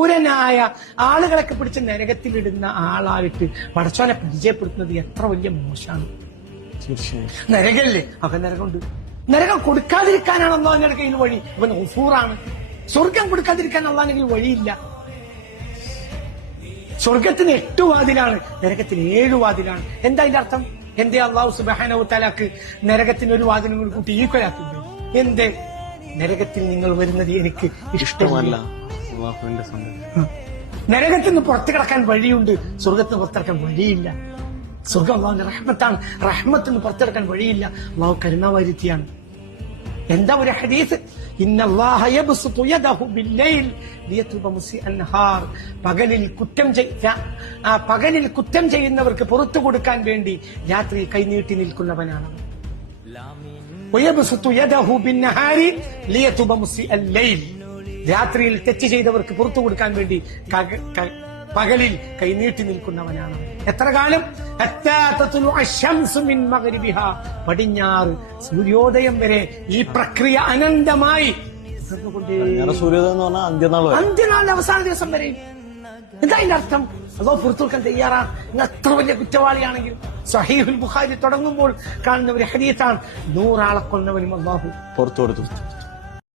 ക്രൂരനായ ആളുകളൊക്കെ പിടിച്ച് നരകത്തിലിടുന്ന ആളായിട്ട് പടച്ചോനെ പരിചയപ്പെടുത്തുന്നത് എത്ര വലിയ മോശമാണ്. നരകല്ലേ? അപ്പൊ നരകമുണ്ട്. നരകം കൊടുക്കാതിരിക്കാനാണ് അള്ളാഹുവിന്റെ കയ്യിൽ വഴി. ഇവൻ ഗഫൂറാണ്. സ്വർഗം കൊടുക്കാതിരിക്കാൻ അള്ളാഹിന്റെ വഴിയില്ല. സ്വർഗത്തിന് 8 വാതിലാണ്, നരകത്തിന് 7 വാതിലാണ്. എന്താ അതിന്റെ അർത്ഥം? എന്തേ അള്ളാഹു സുബ്ഹാനഹു തആലക്ക് നരകത്തിന് ഒരു വാതിലും കൂടി കൂട്ടി ഈക്വലാക്കുന്നത്? എന്തേ? നരകത്തിൽ നിങ്ങൾ വരുന്നത് എനിക്ക് ഇഷ്ടമല്ല. നരകത്തിൽ നിന്ന് പുറത്തു കിടക്കാൻ വഴിയുണ്ട്, സ്വർഗത്തിന് പുറത്തിറക്കാൻ വഴിയില്ല. സ്വർഗം അള്ളാഹുവിന്റെ റഹ്മത്താണ്. റഹ്മത്തിന് പുറത്തിറക്കാൻ വഴിയില്ല. അള്ളാഹു കരുണാവാരിത്യാണ്. എന്താ ഒരു ഹദീസ്? ഇന്നല്ലാഹ യബ്സുതു യദഹു ബില്ലൈൽ ലിയതുബ മുസിഅൻ നഹാർ. പകലിൽ കുറ്റം ചെയ്യുന്നവർക്ക് പുറത്തു കൊടുക്കാൻ വേണ്ടി രാത്രി കൈനീട്ടി നിൽക്കുന്നവനാണ്. വയബ്സുതു യദഹു ബിന്നഹാരി ലിയതുബ മുസിഅൽ ലൈൽ. രാത്രിയിൽ തെറ്റ് ചെയ്തവർക്ക് പുറത്തു കൊടുക്കാൻ വേണ്ടി പകലിൽ കൈനീട്ടി നിൽക്കുന്നവനാണ്. എത്ര കാലം? പടിഞ്ഞാറ് സൂര്യോദയം വരെ ഈ പ്രക്രിയ അനന്തമായി അന്ത്യനാളിന്റെ അവസാന ദിവസം വരെ. എന്താ അതിന്റെ അർത്ഥം? അതോ പുറത്തു കൊടുക്കാൻ തയ്യാറാണ്. നിങ്ങൾ എത്ര വലിയ കുറ്റവാളിയാണെങ്കിൽ. സഹീഹുൽ ബുഖാരി തുടങ്ങുമ്പോൾ കാണുന്ന ഒരു ഹദീസാണ്, 100 ആളെ കൊന്നവനും അല്ലാഹു പുറത്തു കൊടുത്തു.